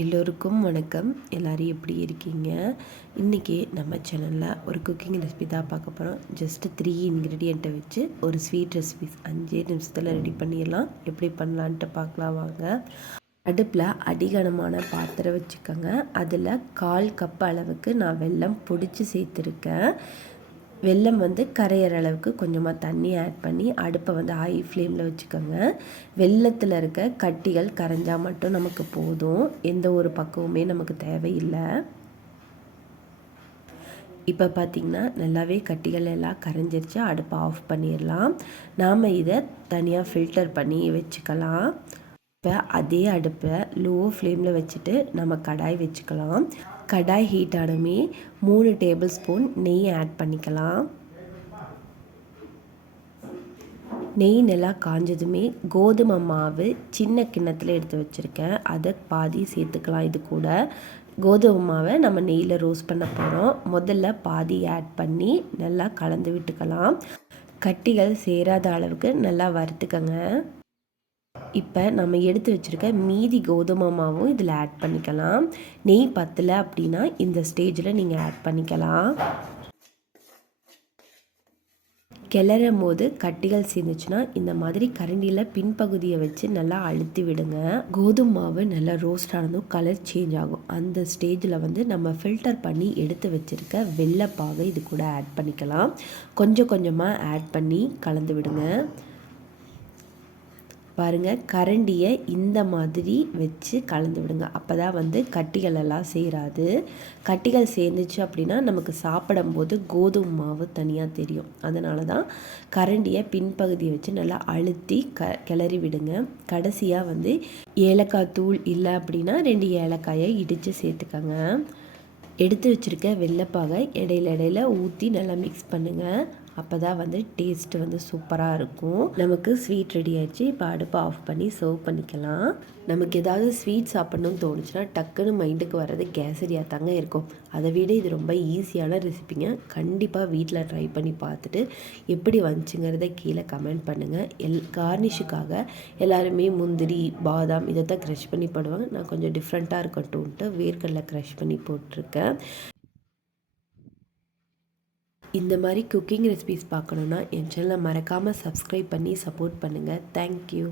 எல்லோருக்கும் வணக்கம். எல்லோரும் எப்படி இருக்கீங்க? இன்றைக்கி நம்ம சேனலில் ஒரு குக்கிங் ரெசிபி தான் பார்க்க போகிறோம் ஜஸ்ட்டு த்ரீ இன்க்ரீடியண்ட்டை வச்சு ஒரு ஸ்வீட் ரெசிபிஸ் அஞ்சே நிமிஷத்தில் ரெடி பண்ணிடலாம். எப்படி பண்ணலான்ட்டு பார்க்கலாம் வாங்க. அடுப்பில் அடிகனமான பாத்திரம் வச்சுக்கோங்க. அதில் கால் கப் அளவுக்கு நான் வெல்லம் பிடிச்சி சேர்த்துருக்கேன். வெல்லம் வந்து கரையிற அளவுக்கு கொஞ்சமாக தண்ணி ஆட் பண்ணி அடுப்பை வந்து ஹை ஃப்ளேமில் வச்சுக்கோங்க. வெள்ளத்தில் இருக்க கட்டிகள் கரைஞ்சால் மட்டும் நமக்கு போதும். எந்த ஒரு பக்குவமே நமக்கு தேவையில்லை. இப்போ பார்த்திங்கன்னா நல்லாவே கட்டிகள் எல்லாம் கரைஞ்சிருச்சு. அடுப்பை ஆஃப் பண்ணிடலாம். நாம் இதை தனியாக ஃபில்டர் பண்ணி வச்சுக்கலாம். இப்போ அதே அடுப்பை லோ ஃப்ளேமில் வச்சுட்டு நம்ம கடாய் வச்சுக்கலாம். கடாய் ஹீட் ஆனமே மூணு டேபிள் ஸ்பூன் நெய் ஆட் பண்ணிக்கலாம். நெய் நல்லா காஞ்சதுமே கோதுமை மாவு சின்ன கிண்ணத்தில் எடுத்து வச்சுருக்கேன். அதை பாதி சேர்த்துக்கலாம் இது கூட. கோதுமை மாவை நம்ம நெய்யில் ரோஸ்ட் பண்ண போகிறோம் முதல்ல பாதி ஆட் பண்ணி நல்லா கலந்து விட்டுக்கலாம். கட்டிகள் சேராத அளவுக்கு நல்லா வறுத்துக்கங்க. இப்போ நம்ம எடுத்து வச்சுருக்க மீதி கோதுமை மாவும் இதில் ஆட் பண்ணிக்கலாம். நெய் பத்தலை அப்படின்னா இந்த ஸ்டேஜில் நீங்கள் ஆட் பண்ணிக்கலாம். கிளறும் போது கட்டிகள் சேர்ந்துச்சுன்னா இந்த மாதிரி கரண்டியில் பின்பகுதியை வச்சு நல்லா அழுத்தி விடுங்க. கோதுமை மாவு நல்லா ரோஸ்ட் ஆனதும் கலர் சேஞ்ச் ஆகும். அந்த ஸ்டேஜில் வந்து நம்ம ஃபில்டர் பண்ணி எடுத்து வச்சுருக்க வெள்ளைப்பாகை இது கூட ஆட் பண்ணிக்கலாம். கொஞ்சம் கொஞ்சமாக ஆட் பண்ணி கலந்து விடுங்க. பாருங்கள் கரண்டியை இந்த மாதிரி வச்சு கலந்து விடுங்க. அப்போ தான் வந்து கட்டிகள் எல்லாம் சேராது. கட்டிகள் சேர்ந்துச்சு அப்படின்னா நமக்கு சாப்பிடும்போது கோதுமை மாவு தனியாக தெரியும். அதனால தான் கரண்டியை பின்பகுதியை வச்சு நல்லா அழுத்தி க கிளறி விடுங்க. கடைசியாக வந்து ஏலக்காய் தூள் இல்லை அப்படின்னா ரெண்டு ஏலக்காயை இடித்து சேர்த்துக்கோங்க. எடுத்து வச்சுருக்க வெள்ளைப்பாகை இடையில இடையில ஊற்றி நல்லா மிக்ஸ் பண்ணுங்கள் அப்போ தான் வந்து டேஸ்ட் வந்து சூப்பராக இருக்கும். நமக்கு ஸ்வீட் ரெடி ஆயிடுச்சு. இப்போ அடுப்பை ஆஃப் பண்ணி சர்வ் பண்ணிக்கலாம். நமக்கு ஏதாவது ஸ்வீட் சாப்பிட்ணுன்னு தோணுச்சுன்னா டக்குன்னு மைண்டுக்கு வர்றது கேசரியாக தாங்க இருக்கும். அதை விட இது ரொம்ப ஈஸியான ரெசிபிங்க கண்டிப்பாக வீட்டில் ட்ரை பண்ணி பார்த்துட்டு எப்படி வந்துச்சுங்கிறத கீழே கமெண்ட் பண்ணுங்கள் எல் கார்னிஷுக்காக எல்லாருமே முந்திரி பாதாம் இதை தான் க்ரஷ் பண்ணி போடுவாங்க. நான் கொஞ்சம் டிஃப்ரெண்ட்டாக இருக்கட்டும்ன்ட்டு வேர்க்கடலை க்ரஷ் பண்ணி போட்டிருக்கேன். இந்த மாதிரி குக்கிங் ரெசிபிஸ் பார்க்கணுன்னா என் சேனலை மறக்காமல் சப்ஸ்கிரைப் பண்ணி சப்போர்ட் பண்ணுங்கள் தேங்க்யூ